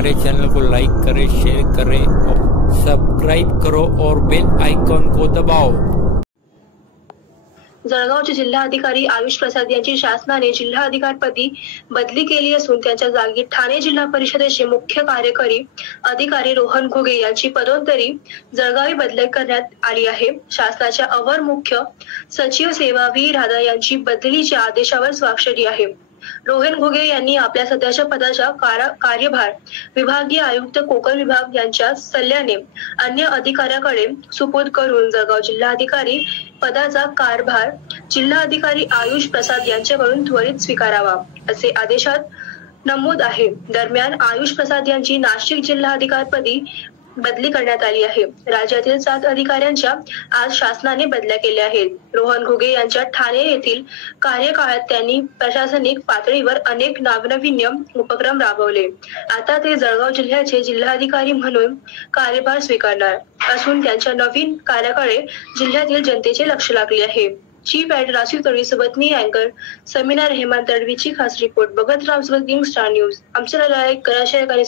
हमारे चैनल को लाइक करें, शेयर करें और सब्सक्राइब करो और बेल आइकॉन को दबाओ। जळगावचे जिल्हाधिकारी आयुष प्रसाद यांची शासनाने जिल्हाधिकारीपदी बदली केली असून त्यांच्या जागी ठाणे जिल्हा परिषदेचे मुख्य कार्यकारी अधिकारी रोहन घुगे यांची पदोन्नती जळगावी बदली करण्यात आली आहे। शासनाच्या अवर मुख्य सचिव सेवा व्ही राधा यांची बदलीच्या आदेशावर स्वाक्षरी आहे। रोहन घुगे यांनी आपल्या सध्याच्या पदाचा कार्यभार विभागीय आयुक्त कोकण विभाग यांच्या सल्ल्याने अन्य अधिकाऱ्याकडे सुपूर्द करून जळगाव जिल्हाधिकारी पदाचा कारभार जिल्हाधिकारी आयुष प्रसाद यांच्याकडून त्वरित स्वीकारावा असे आदेशात नमूद आहे। दरम्यान आयुष प्रसाद यांची नाशिक जिल्हाधिकारीपदी बदली करण्यात आली आहे। राज्यातील 7 अधिकाऱ्यांच्या आज शासनाने बदल्या केल्या आहेत। रोहन घुगे यांच्या ठाणे येथील कार्यकाळात त्यांनी प्रशासनिक पातळीवर अनेक नाविन्य उपक्रम राबवले। आता ते जळगाव जिल्ह्याचे जिल्हाधिकारी म्हणून कार्यभार स्वीकारणार असून त्यांच्या नवीन कार्याकडे जिल्ह्यातील जनतेचे लक्ष लागले आहे। चीफ एड राशीव तळीसोबत मी अँकर समीना रेहमान तडवीची खास रिपोर्ट बघत राहा किंग स्टार न्यूज। आमच्याला लाईक करा, शेअर करा।